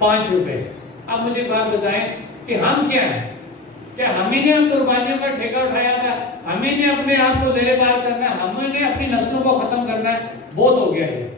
5 روپے۔ اب مجھے بات بتائیں کہ ہم کیا ہیں؟ کیا ہم ہی نے قربانیوں کا ٹھیکہ اٹھایا تھا؟ ہم ہی نے اپنے آپ کو زیر بار کرنا ہے؟ ہم ہی نے اپنی نسلوں کو ختم کرنا ہے؟ بہت ہو گیا یہ۔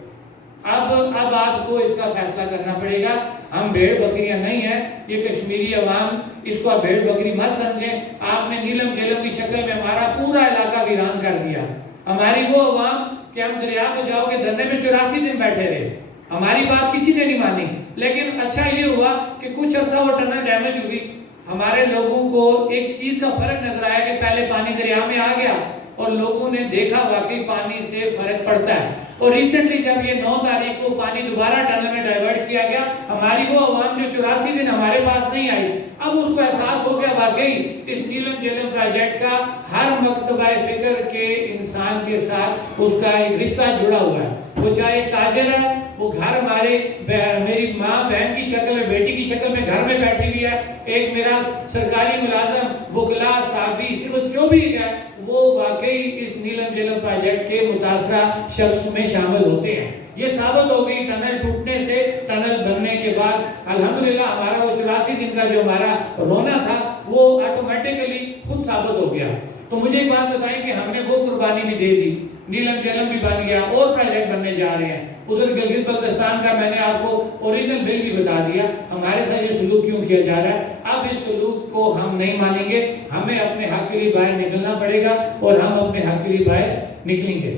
اب آپ کو اس کا فیصلہ کرنا پڑے گا۔ ہم بھیڑ بکریاں نہیں ہیں، یہ کشمیری عوام اس کو بھیڑ بکری مت سمجھیں۔ آپ نے نیلم گیلم کی شکل میں ہمارا پورا علاقہ ویران کر دیا۔ ہماری وہ عوام کہ ہم دریا بچاؤ کے دھرنے میں 84 دن بیٹھے رہے، ہماری بات کسی نے نہیں مانی۔ لیکن اچھا یہ ہوا کہ کچھ عرصہ وہ ٹنل ڈیمیج ہوئی، ہمارے لوگوں کو ایک چیز کا فرق نظر آیا کہ پہلے پانی دریا میں آ گیا اور لوگوں نے دیکھا واقعی پانی سے فرق پڑتا ہے۔ اور ریسنٹلی جب یہ 9 تاریخ کو پانی دوبارہ ٹنل میں ڈائیورٹ کیا گیا، ہماری وہ عوام جو 84 دن ہمارے پاس نہیں آئی، اب اس کو احساس ہو گیا واقعی اس نیلم گیلم پروجیکٹ کا ہر مکتبہ فکر کے انسان کے ساتھ اس کا ایک رشتہ جڑا ہوا ہے۔ وہ چاہے تاجر ہے، وہ گھر ہمارے میری ماں بہن کی شکل میں، بیٹی کی شکل میں گھر میں بیٹھی ہوئی ہے، ایک میرا سرکاری ملازم، وکلا، صحافی، صرف جو بھی ہے وہ واقعی اس نیلم گیلم پروجیکٹ کے متاثرہ شخص میں شامل ہوتے ہیں۔ یہ ثابت ہو گئی ٹنل ٹوٹنے سے، ٹنل بننے کے بعد الحمدللہ ہمارا وہ 84 دن کا جو ہمارا رونا تھا وہ آٹومیٹکلی خود ثابت ہو گیا۔ تو مجھے ایک بات بتائیں کہ ہم نے وہ قربانی بھی دے دی، نیلم گیلم بھی بن گیا، اور پروجیکٹ بننے جا رہے ہیں۔ ادھر گلگت بلتستان کا میں نے آپ کو اوریجنل بل بھی بتا دیا، ہمارے ساتھ یہ سلوک کیوں کیا جا رہا ہے۔ اب اس سلوک کو ہم نہیں مانیں گے، ہمیں اپنے حق کے لیے باہر نکلنا پڑے گا اور ہم اپنے حق کے لیے باہر نکلیں گے۔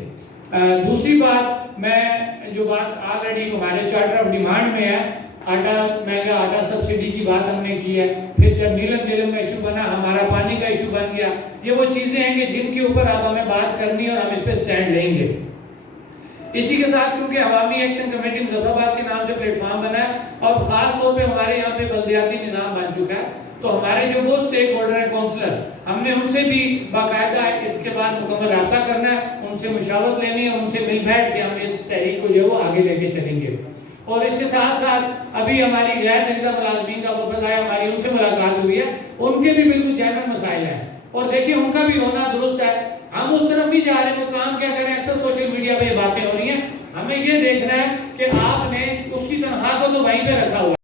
دوسری بات، میں جو بات آلریڈی ہمارے چارٹر آف ڈیمانڈ میں ہے، آٹا مہنگا آٹا سبسڈی کی بات ہم نے کی ہے، پھر جب نیلم گیلم کا ایشو بنا، ہمارا پانی کا ایشو بن گیا۔ یہ وہ چیزیں ہیں کہ جن کے اوپر اب ہمیں بات کرنی ہے اور ہم اس پہ سٹینڈ لیں گے۔ اسی کے ساتھ کیونکہ عوامی ایکشن کمیٹی مظفر آباد کے نام سے پلیٹ فارم بنا ہے اور خاص طور پہ ہمارے یہاں پہ بلدیاتی نظام بن چکا ہے، تو ہمارے جو وہ سٹیک ہولڈر ہیں کونسلر، ہم نے ان سے بھی باقاعدہ اس کے بعد مکمل رابطہ کرنا ہے، ان سے مشاورت لینی ہے، ان سے مل بیٹھ کے ہم اس تحریک کو جو ہے وہ آگے لے کے چلیں گے۔ اور اس کے ساتھ ساتھ ابھی ہماری غیر نگراں ملازمین کا وفد آیا، ہماری ان سے ملاقات ہوئی ہے، ان کے بھی بالکل جینوین مسائل ہیں، اور دیکھیں ان کا بھی رونا درست ہے۔ ہم اس طرف نہیں جا رہے، وہ کام کیا کریں، اکثر سوشل میڈیا پہ یہ باتیں ہو رہی ہیں، ہمیں یہ دیکھنا ہے کہ آپ نے اس کی تنخواہ کو تو وہیں پہ رکھا ہوا ہے۔